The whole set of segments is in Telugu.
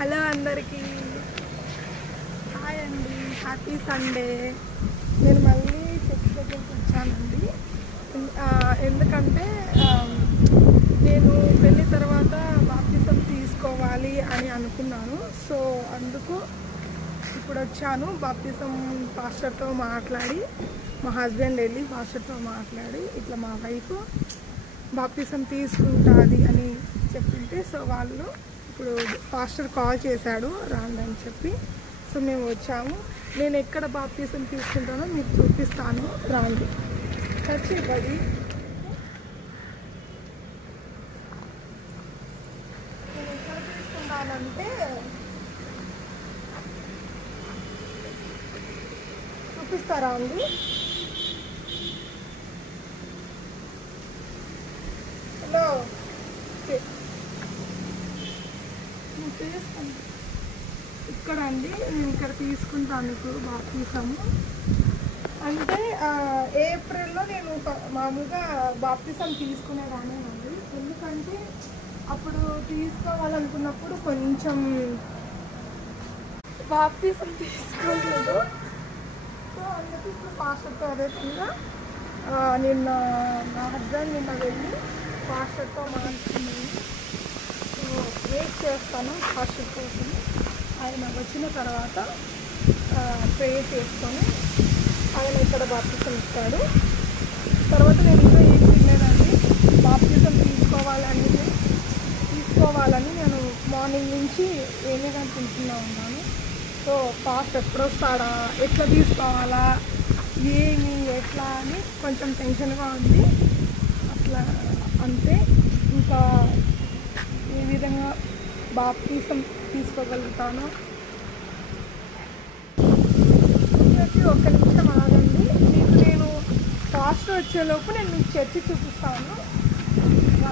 హలో అందరికీ, హాయ్ అండి, హ్యాపీ సండే. నేను మళ్ళీ చర్చి దగ్గరికి వచ్చానండి. ఎందుకంటే నేను పెళ్ళి తర్వాత బాప్తిజం తీసుకోవాలి అని అనుకున్నాను. సో అందుకు ఇప్పుడు వచ్చాను. బాప్తిజం పాస్టర్తో మాట్లాడి, మా హస్బెండ్ వెళ్ళి పాస్టర్తో మాట్లాడి ఇట్లా మా వైఫ్ బాప్తిజం తీసుకుంటుంది అని చెప్పింటే, సో వాళ్ళు ఇప్పుడు పాస్టర్ కాల్ చేశాడు రాండి అని చెప్పి, సో మేము వచ్చాము. నేను ఎక్కడ బాప్తిజం తీసుకుంటానో మీకు చూపిస్తాను, రాండి. చర్చి ఇవ్వది. నేను ఎక్కడ తీసుకుంటానంటే చూపిస్తారా అండి? హలో, ఇక్కడ అండి, నేను ఇక్కడ తీసుకుంటాను. ఇప్పుడు బాప్తిజము అంటే ఏప్రిల్లో నేను మామూలుగా బాప్తిజం తీసుకునేదానేనండి. ఎందుకంటే అప్పుడు తీసుకోవాలనుకున్నప్పుడు కొంచెం బాప్తిజం తీసుకోలేదు. సో అందుకు ఇప్పుడు పాస్టర్తో అదే విధంగా నిన్న నా హస్బెండ్ నిన్న వెళ్ళి పాస్టర్తో మాట్లాడుతున్నాను. సో వెయిట్ చేస్తాను పాస్టర్ కోసం. ఆయన వచ్చిన తర్వాత ప్రే చేసుకొని ఆయన ఇక్కడ బాప్తిజం ఇస్తాడు. తర్వాత నేను ఇంకా ఏం తినలేదండి. బాప్తిజం తీసుకోవాలని నేను మార్నింగ్ నుంచి ఏమీ కానీ తింటున్నా ఉన్నాను. సో పాస్ట్ ఎప్పుడు వస్తాడా, ఎట్లా తీసుకోవాలా, ఏమి ఎట్లా అని కొంచెం టెన్షన్గా ఉంది. అట్లా అంతే. ఇంకా ఏ విధంగా బాప్తిజం తీసుకోగలుగుతాను. ఒక్క నిమిషం ఆగండి, మీకు నేను పాస్టర్ వచ్చేలోపు నేను మీకు చర్చి చూపిస్తాను.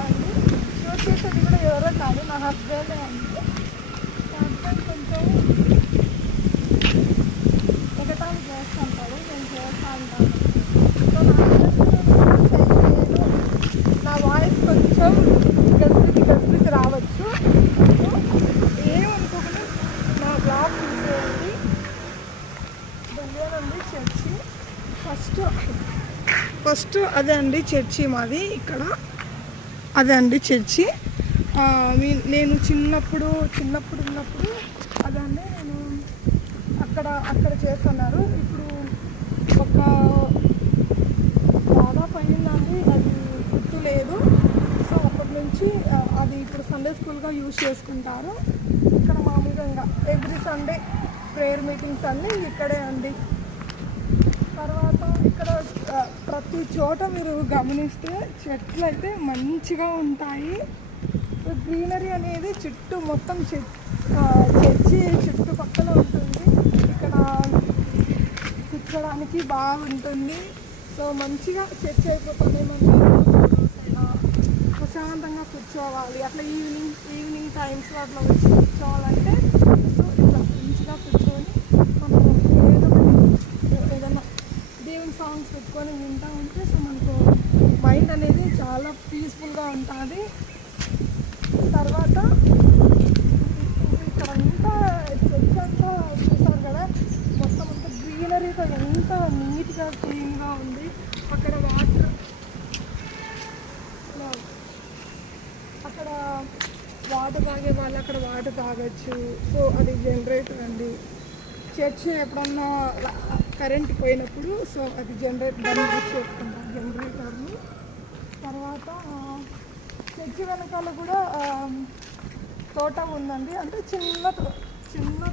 అండి షూట్ చేసేది కూడా ఎవరో కాదు, నా హస్బెండ్ అండి. నా హస్బెండ్ కొంచెం ఎగతాళి చేస్తుంటాడు, నేను చేస్తా ఉంటాను. సో నా వాయిస్ కొంచెం గజిబిజి రావచ్చు. ఏమనుకోకుండా నా బ్లాగ్ చూసేయండి. దగ్గరండి చర్చి, ఫస్ట్ అదే అండి చర్చి మాది. ఇక్కడ అదే అండి చర్చి. నేను చిన్నప్పుడు ఉన్నప్పుడు అదే అండి నేను అక్కడ చేస్తున్నారు. ఇప్పుడు ఒక దాదాపు అయిందండి, అది గుర్తు లేదు. సో అప్పటి నుంచి అది ఇప్పుడు సండే స్కూల్గా యూజ్ చేసుకుంటారు. ఇక్కడ మామూలుగా ఎవ్రీ సండే ప్రేయర్ మీటింగ్స్ అన్నీ ఇక్కడే అండి. తర్వాత ఇక్కడ ప్రతి చోట మీరు గమనిస్తే చెట్లు అయితే మంచిగా ఉంటాయి. గ్రీనరీ అనేది చుట్టూ మొత్తం చర్చి చుట్టుపక్కల ఉంటుంది. ఇక్కడ కూర్చోడానికి బాగుంటుంది. సో మంచిగా చర్చి అయిపోతుంది. ప్రశాంతంగా కూర్చోవాలి. అట్లా ఈవినింగ్ టైమ్స్లో అట్లా వచ్చి కూర్చోవాలంటే సో ఇట్లా మంచిగా కూర్చొని మనం ఏదైనా దేవుని సాంగ్స్ పెట్టుకొని వింటూ ఉంటే సో మనకు మైండ్ అనేది చాలా పీస్ఫుల్గా ఉంటుంది. తర్వాత ఇక్కడ అంతా చర్చ్ అంతా చూసారు కదా, మొత్తం అంతా గ్రీనరీతో ఎంత నీట్గా క్లీన్గా ఉంది. అక్కడ వాటర్ తాగే వాళ్ళు అక్కడ వాటర్ తాగొచ్చు. సో అది జనరేటర్ అండి. చర్చి ఎప్పుడన్నా కరెంట్ పోయినప్పుడు సో అది బంద్ చేసుకుంటాం జనరేటర్ని. తర్వాత చర్చి వెనకాల కూడా తోట ఉందండి, అంటే చిన్న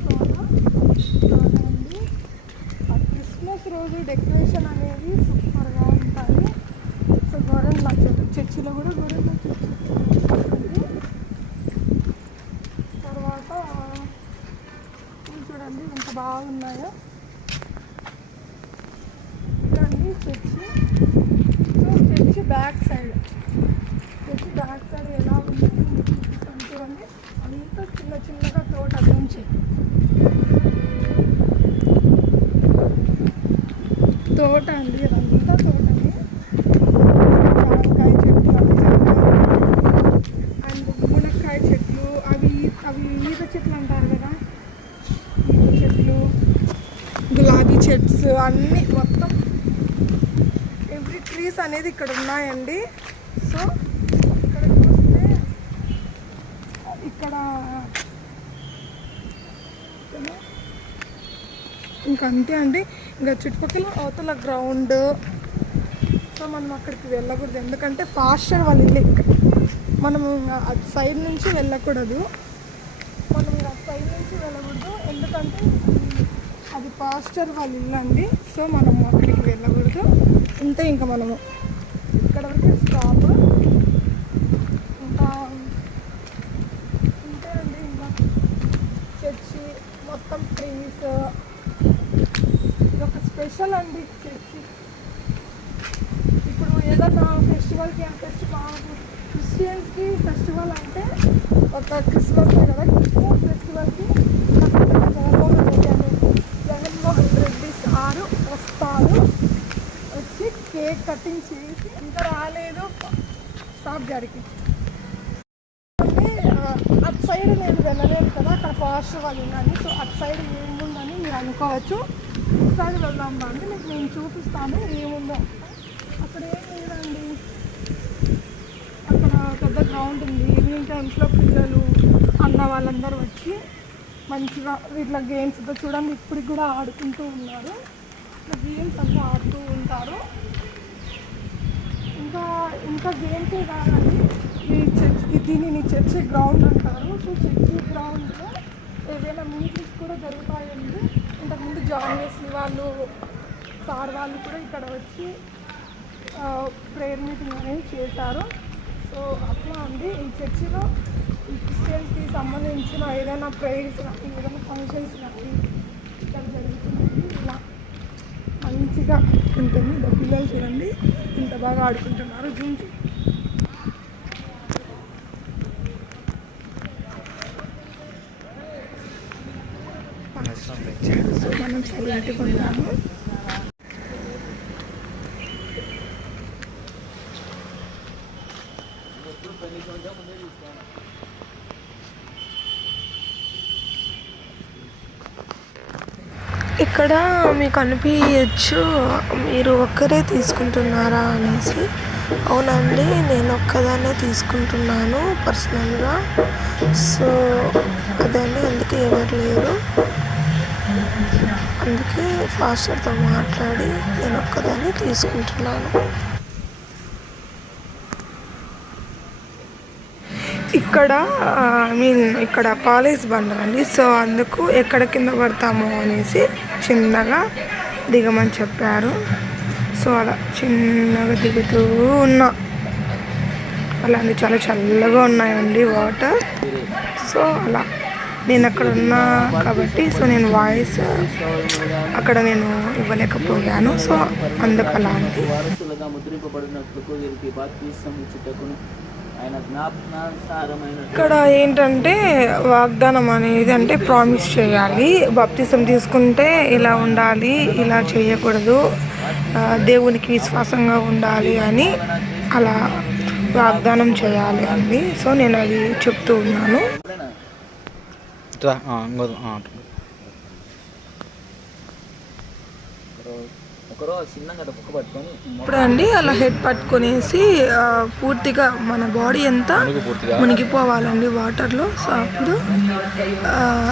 తోట ఉంది. క్రిస్మస్ రోజు డెకరేషన్ అనేది సూపర్గా ఉంటుంది. సో గొర్రెల చెట్టు, చర్చిలో కూడా గొర్రెల చెట్టు ఉంది. తర్వాత చూడండి ఎంత బాగున్నాయో. ఇదండి church. So church back side ఎలా ఉంది చూడండి. అంతా చిన్నగా తోట నుంచి తోట అండి, అదంతా తోటని. జామకాయ చెట్లు అండ్ మునక్కాయ చెట్లు, అవి ఈత చెట్లు అంటారు చెట్స్ అన్నీ మొత్తం ఎవ్రీ ట్రీస్ అనేది ఇక్కడ ఉన్నాయండి. సో ఇక్కడ చూస్తే ఇక్కడ ఇంకా అంతే అండి. ఇంకా చుట్టుపక్కల అవతల గ్రౌండ్. సో మనం అక్కడికి వెళ్ళకూడదు, ఎందుకంటే ఫాస్టర్ వాళ్ళ ఇల్లు ఇక్కడ. మనం అటు సైడ్ నుంచి వెళ్ళకూడదు, ఎందుకంటే అది పాస్టర్ వాళ్ళ ఇల్లు అండి. సో మనము అక్కడికి వెళ్ళకూడదు. ఇంతే, ఇంకా మనము ఇక్కడ వరకు స్టాప్. ఇంకా ఇంతే అండి. ఇంకా చర్చి మొత్తం ట్రీస్, ఇదొక స్పెషల్ అండి చర్చి. ఇప్పుడు ఏదన్నా ఫెస్టివల్కి క్రిస్టియన్స్కి ఫెస్టివల్ అంటే ఒక క్రిస్మస్ కదా. క్రిస్మస్ ఫెస్టివల్కి జగన్మోహన్ రెడ్డి సారు వస్తారు, వచ్చి కేక్ కటింగ్ చేసి ఇంకా రాలేదు స్టాప్ గారికి. అటు సైడ్ నేను వెళ్ళలేను కదా, అక్కడ ఫాస్ట్ వాళ్ళు ఉన్నాను. సో అటు సైడ్ ఏముందని మీరు అనుకోవచ్చు. ఒకసారి వెళ్దాం బాగుంది, మీకు నేను చూపిస్తాను ఏముందో. అక్కడ ఏం లేదండి, అక్కడ పెద్ద గ్రౌండ్ ఉంది. ఈవినింగ్ టైమ్స్లో పిల్లలు అన్న వాళ్ళందరూ వచ్చి మంచిగా ఇట్లా గేమ్స్తో చూడండి ఇప్పటికి కూడా ఆడుకుంటూ ఉన్నారు. ఇట్లా గేమ్స్ అంతా ఆడుతూ ఉంటారు. ఇంకా గేమ్సే కాదండి, దీనిని చర్చి గ్రౌండ్ అంటారు. సో చర్చి గ్రౌండ్లో ఏదైనా మీటింగ్స్ కూడా జరుగుతాయండి. ఇంతకుముందు జాయిన్ చేసిన వాళ్ళు సార్ వాళ్ళు కూడా ఇక్కడ వచ్చి ప్రేయర్ మీటింగ్ అనేది చేశారు. సో అట్లా అండి, ఈ చర్చిలో ఈ క్రిస్టియన్స్కి సంబంధించిన ఏదైనా ప్రేయర్స్ కానీ ఏదైనా ఫంక్షన్స్ కానీ ఇక్కడ జరుగుతుంది. ఇలా మంచిగా ఉంటుంది. పిల్లలు చూడండి ఇంత బాగా ఆడుకుంటున్నారు. జూమ్ సో మనం సైలెంట్గా ఉన్నాము. ఇక్కడ మీకు అనిపించచ్చు మీరు ఒక్కరే తీసుకుంటున్నారా అనేసి. అవునండి, నేను ఒక్కదాన్నే తీసుకుంటున్నాను పర్సనల్గా. సో అదండి, అందుకే ఎవరు లేరు. అందుకే ఫాస్టర్తో మాట్లాడి నేను ఒక్కదాన్ని తీసుకుంటున్నాను. ఇక్కడ ఇక్కడ కాలేజ్ బండ్ అండి. సో అందుకు ఎక్కడ కింద పడతామో అనేసి చిన్నగా దిగమని చెప్పారు. సో అలా చిన్నగా దిగుతూ ఉన్నా. అలాంటి చాలా చల్లగా ఉన్నాయండి వాటర్. సో అలా నేను అక్కడ ఉన్నా కాబట్టి సో నేను వాయిస్ అక్కడ నేను ఇవ్వలేకపోయాను. సో అందుకు అలా అండి. ఇక్కడ ఏంటంటే వాగ్దానం అనేది అంటే ప్రామిస్ చేయాలి. బాప్తిసం తీసుకుంటే ఇలా ఉండాలి, ఇలా చేయకూడదు, దేవునికి విశ్వాసంగా ఉండాలి అని అలా వాగ్దానం చేయాలి అండి. సో నేను అది చెప్తూ ఉన్నాను. ఇప్పుడు అండి అలా హెడ్ పట్టుకొనేసి పూర్తిగా మన బాడీ అంతా మునిగిపోవాలండి వాటర్లో. సో అప్పుడు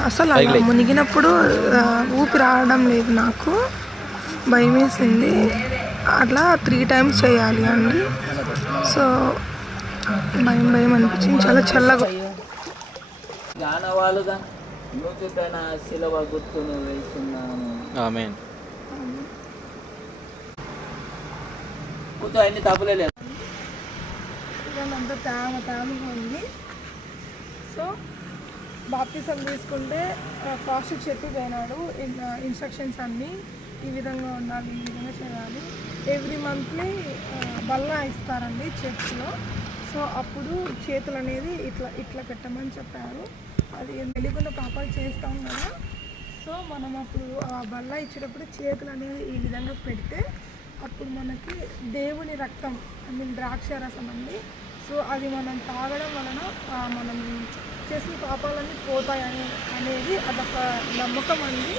అసలు అలా మునిగినప్పుడు ఊపిరి రావడం లేదు, నాకు భయం వేసింది. అట్లా 3 times చేయాలి అండి. సో భయం అనిపించింది, చాలా చల్లగా. ఇదంతా తేమగా ఉంది. సో బాప్తిసం తీసుకుంటే ఫాస్ట్ చెప్పి పోయినాడు ఇన్స్ట్రక్షన్స్ అన్నీ. ఈ విధంగా ఉండాలి, ఈ విధంగా చేయాలి. ఎవ్రీ మంత్లీ బల్ల ఇస్తారండి చర్చ్లో. సో అప్పుడు చేతులు అనేది ఇట్లా పెట్టమని చెప్పారు. అది తెలియకుండా కాపాడు చేస్తాం కదా. సో మనం అప్పుడు ఆ బల్ల ఇచ్చేటప్పుడు చేతులు అనేది ఈ విధంగా పెడితే అప్పుడు మనకి దేవుని రక్తం ద్రాక్ష రసం అండి. సో అది మనం తాగడం వలన మనం చేసిన పాపాలన్నీ పోతాయి అనేది అదొక నమ్మకం అండి.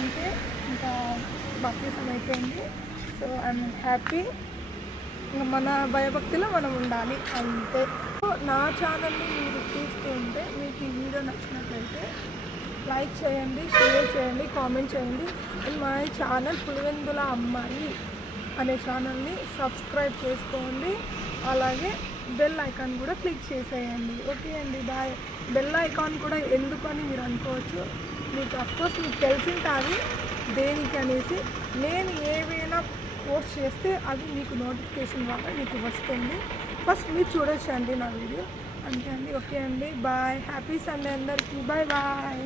అంటే ఇంకా బాప్తిసం అయిపోయింది. So I'm happy. ఇంకా మన భయభక్తిలో మనం ఉండాలి అంతే. సో నా ఛానల్ని మీరు చూస్తూ ఉంటే మీకు ఈ వీడియో నచ్చినట్లయితే లైక్ చేయండి, షేర్ చేయండి, కామెంట్ చేయండి. అండ్ మా ఛానల్ పులివెందుల అమ్మాయి అనే ఛానల్ని సబ్స్క్రైబ్ చేసుకోండి. అలాగే బెల్ ఐకాన్ కూడా క్లిక్ చేసేయండి. ఓకే అండి, బాయ్. బెల్ ఐకాన్ కూడా ఎందుకని మీరు అనుకోవచ్చు. మీకు అఫ్కోర్స్ మీకు తెలిసింటాది దేనికి అనేసి. నేను ఏవైనా పోస్ట్ చేస్తే అది మీకు నోటిఫికేషన్ ద్వారా మీకు వస్తుంది. ఫస్ట్ మీరు చూడొచ్చు అండి నా వీడియో. అంతే అండి. ఓకే అండి, బాయ్. హ్యాపీ సండే అందరికీ. Bye bye.